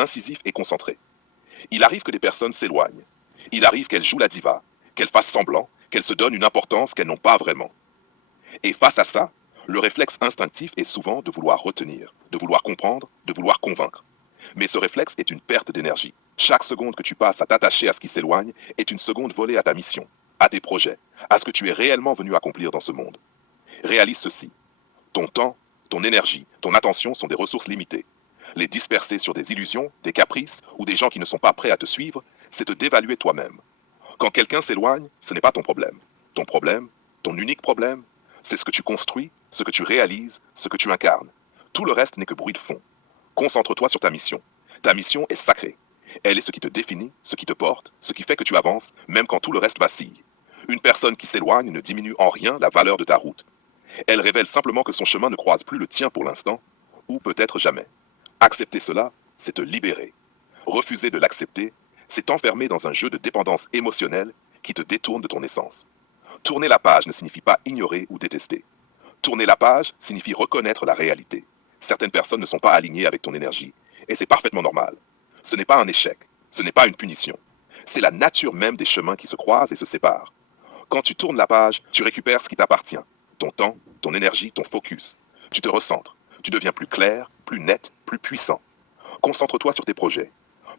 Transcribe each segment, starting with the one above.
incisif et concentré. Il arrive que des personnes s'éloignent. Il arrive qu'elles jouent la diva, qu'elles fassent semblant, qu'elles se donnent une importance qu'elles n'ont pas vraiment. Et face à ça, le réflexe instinctif est souvent de vouloir retenir, de vouloir comprendre, de vouloir convaincre. Mais ce réflexe est une perte d'énergie. Chaque seconde que tu passes à t'attacher à ce qui s'éloigne est une seconde volée à ta mission, à tes projets, à ce que tu es réellement venu accomplir dans ce monde. Réalise ceci. Ton temps, ton énergie, ton attention sont des ressources limitées. Les disperser sur des illusions, des caprices ou des gens qui ne sont pas prêts à te suivre, c'est te dévaluer toi-même. Quand quelqu'un s'éloigne, ce n'est pas ton problème. Ton problème, ton unique problème, c'est ce que tu construis, ce que tu réalises, ce que tu incarnes. Tout le reste n'est que bruit de fond. Concentre-toi sur ta mission. Ta mission est sacrée. Elle est ce qui te définit, ce qui te porte, ce qui fait que tu avances, même quand tout le reste vacille. Une personne qui s'éloigne ne diminue en rien la valeur de ta route. Elle révèle simplement que son chemin ne croise plus le tien pour l'instant, ou peut-être jamais. Accepter cela, c'est te libérer. Refuser de l'accepter, c'est t'enfermer dans un jeu de dépendance émotionnelle qui te détourne de ton essence. Tourner la page ne signifie pas ignorer ou détester. Tourner la page signifie reconnaître la réalité. Certaines personnes ne sont pas alignées avec ton énergie, et c'est parfaitement normal. Ce n'est pas un échec, ce n'est pas une punition. C'est la nature même des chemins qui se croisent et se séparent. Quand tu tournes la page, tu récupères ce qui t'appartient. Ton temps, ton énergie, ton focus. Tu te recentres. Tu deviens plus clair, plus net, plus puissant. Concentre-toi sur tes projets.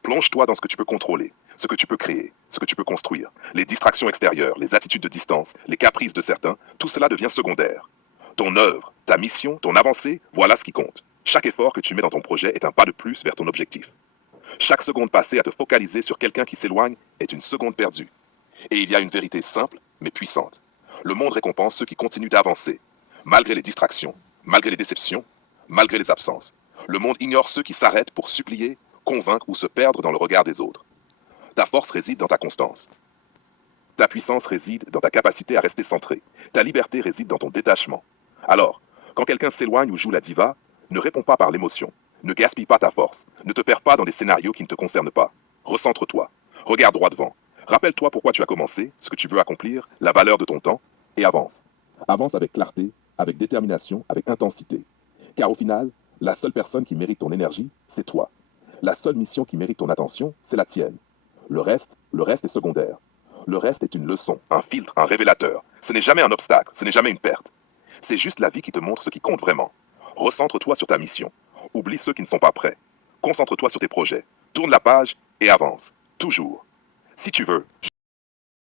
Plonge-toi dans ce que tu peux contrôler, ce que tu peux créer, ce que tu peux construire. Les distractions extérieures, les attitudes de distance, les caprices de certains, tout cela devient secondaire. Ton œuvre, ta mission, ton avancée, voilà ce qui compte. Chaque effort que tu mets dans ton projet est un pas de plus vers ton objectif. Chaque seconde passée à te focaliser sur quelqu'un qui s'éloigne est une seconde perdue. Et il y a une vérité simple, mais puissante. Le monde récompense ceux qui continuent d'avancer, malgré les distractions, malgré les déceptions, malgré les absences. Le monde ignore ceux qui s'arrêtent pour supplier, convaincre ou se perdre dans le regard des autres. Ta force réside dans ta constance. Ta puissance réside dans ta capacité à rester centré. Ta liberté réside dans ton détachement. Alors, quand quelqu'un s'éloigne ou joue la diva, ne réponds pas par l'émotion. Ne gaspille pas ta force. Ne te perds pas dans des scénarios qui ne te concernent pas. Recentre-toi. Regarde droit devant. Rappelle-toi pourquoi tu as commencé, ce que tu veux accomplir, la valeur de ton temps, et avance. Avance avec clarté, avec détermination, avec intensité. Car au final, la seule personne qui mérite ton énergie, c'est toi. La seule mission qui mérite ton attention, c'est la tienne. Le reste est secondaire. Le reste est une leçon, un filtre, un révélateur. Ce n'est jamais un obstacle, ce n'est jamais une perte. C'est juste la vie qui te montre ce qui compte vraiment. Recentre-toi sur ta mission. Oublie ceux qui ne sont pas prêts. Concentre-toi sur tes projets. Tourne la page et avance. Toujours. Si tu veux,